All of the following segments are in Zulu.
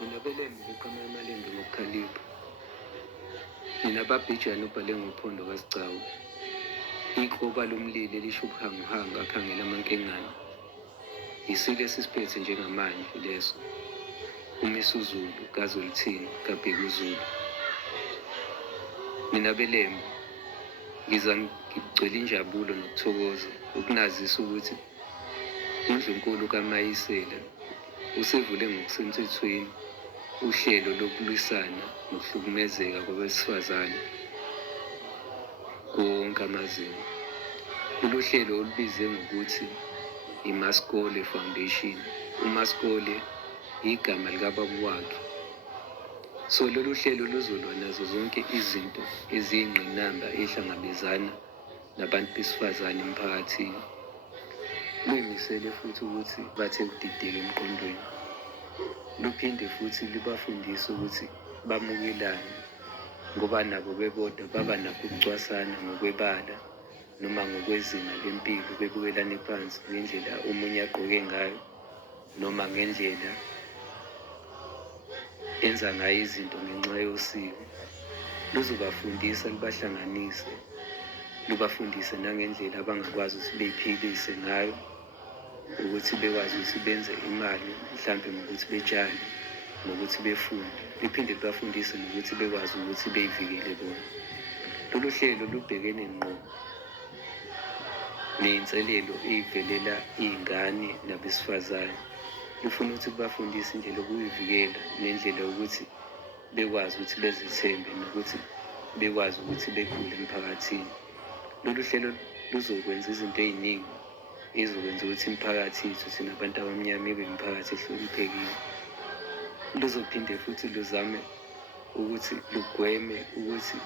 Nginabeleme beqama amalembe ngokukhalipha. Nginababhijane ubhale ngophondo kaSigcawu. Ikroba lomlili elisho ubuhanguhangu akhangela amankengane. Isilo esisiphethe njengamanje leso. Umisa uZulu, kaZolithini, kabheka uZulu. Nginabeleme, ngiza ngigcwele injabulo nokuthokoza ukunazisa ukuthi undlunkulu ukaMayisela usevule ngokusemthethweni uhlelo lokulwisana nokuhlukumezeka kwabesifazane kuwo wonke amazinga. Lolu hlelo olubize ngokuthi iMaskole Foundation. uMaskole igama likababa wakhe. So lolu hlelo luzolwa nazo zonke izinto eziyingqinamba ehlangabezana nabantu besifazane emphakathini. Luyimisele futhi ukuthi bathe ukudideka emqondweni. Luphinde futhi libafundise ukuthi bamukelane ngoba nabo bebodwa baba nakho ukucwasana ngokwebala noma ngokwezinga lempilo, bebukelane phansi ngendlela omunye agqoke ngayo noma ngendlela enza ngayo izinto ngenxa yosiko. Luzobafundisa, lubahlanganise, lubafundise nangendlela abangakwazi ukuthi bey'philise ngayo, ukuthi bekwazi ukuthi benze imali, mhlampe ngokuthi betshale, ngokuthi befunde. Liphinde libafundise nokuthi bekwazi ukuthi bey'vikele bona. Lolu hlelo lubhekene ngqo ney'nselelo ey'velela iy'ngane nabesifazane. Lufuna ukuthi kubafundise indlela yokuy'vikela nendlela yokuthi bekwazi ukuthi bezithembe nokuthi bekwazi ukuthi bekhule emphakathini. Lolu hlelo luzokwenza izinto ey'ningi ezokwenza ukuthi imiphakathi yethu thina abantu abamnyama ibe imiphakathi ehloniphekile. Luzophinde futhi luzame ukuthi lugweme ukuthi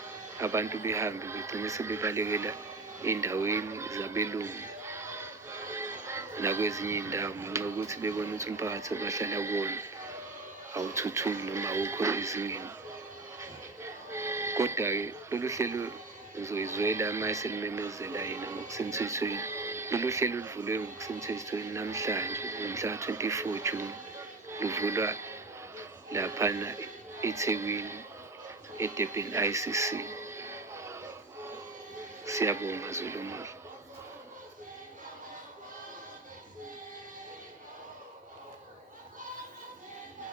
abantu behambe begcine sebebalekela ey'ndaweni zabelungu nakwezinye iy'ndawo ngenxa yokuthi bebona ukuthi umphakathi abahlala kuwona awuthuthuki noma awukho ezingeni. Kodwa-ke lolu hlelo uzoyizwela mayeselimemezela yena ngokusemthethweni. Lolu hlelo ludlule ngokusemthethweni namhlanje ngomhla ka-24 June. Luvulwa laphana eThekwini, eDurban ICC. Siyabonga Zulu.